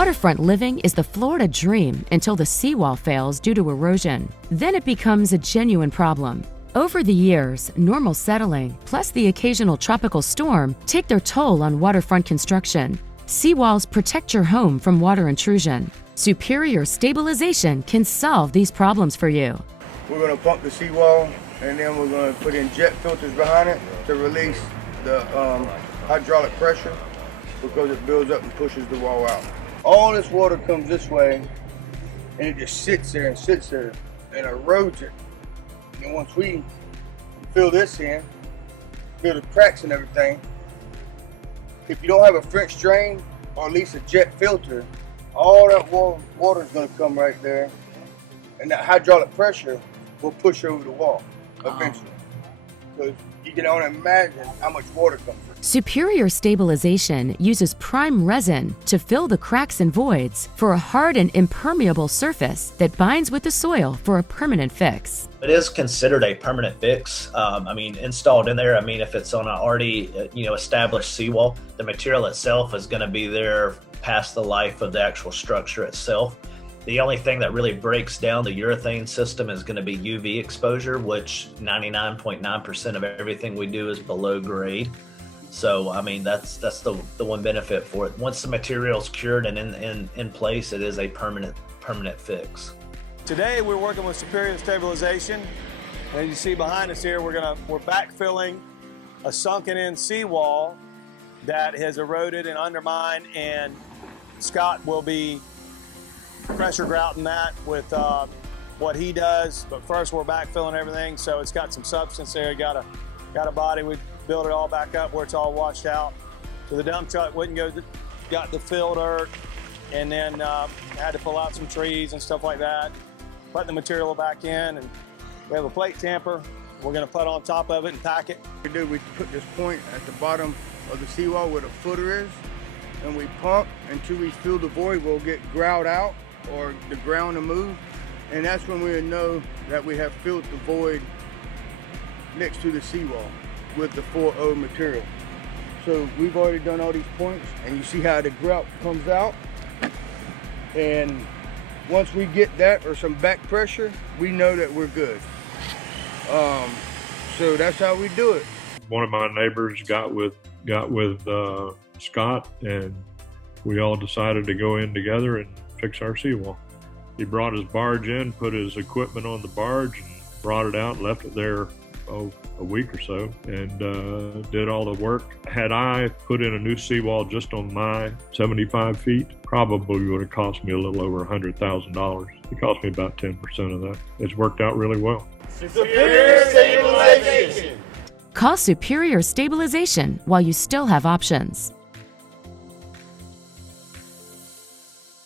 Waterfront living is the Florida dream until the seawall fails due to erosion. Then it becomes a genuine problem. Over the years, normal settling, plus the occasional tropical storm, take their toll on waterfront construction. Seawalls protect your home from water intrusion. Superior Stabilization can solve these problems for you. We're going to pump the seawall, and then we're going to put in jet filters behind it to release the hydraulic pressure, because it builds up and pushes the wall out. All this water comes this way, and it just sits there and erodes it. And once we fill this in, fill the cracks and everything, if you don't have a French drain or at least a jet filter, all that water is going to come right there, and that hydraulic pressure will push over the wall eventually. Because you can only imagine how much water comes through. Superior Stabilization uses prime resin to fill the cracks and voids for a hard and impermeable surface that binds with the soil for a permanent fix. It is considered a permanent fix. Installed in there. If it's on an already established seawall, the material itself is going to be there past the life of the actual structure itself. The only thing that really breaks down the urethane system is going to be UV exposure, which 99.9% of everything we do is below grade. So, that's the one benefit for it. Once the material is cured and in place, it is a permanent fix. Today we're working with Superior Stabilization, and you see behind us here we're backfilling a sunken-in seawall that has eroded and undermined, and Scott will be pressure grouting that with what he does. But first we're backfilling everything, so it's got some substance there. Got a body. We build it all back up where it's all washed out. So the dump truck wouldn't go. Got the fill dirt, and then had to pull out some trees and stuff like that. Put the material back in, and we have a plate tamper. We're going to put on top of it and pack it. We put this point at the bottom of the seawall where the footer is, and we pump until we fill the void. We'll get grout out, or the ground to move, and that's when we know that we have filled the void next to the seawall with the 4O material. So we've already done all these points, and you see how the grout comes out, and once we get that or some back pressure, we know that we're good. So that's how we do it. One of my neighbors got with Scott, and we all decided to go in together and fix our seawall. He brought his barge in, put his equipment on the barge, and brought it out, left it there a week or so, and did all the work. Had I put in a new seawall just on my 75 feet, probably would have cost me a little over $100,000. It cost me about 10% of that. It's worked out really well. Superior Stabilization. Call Superior Stabilization while you still have options.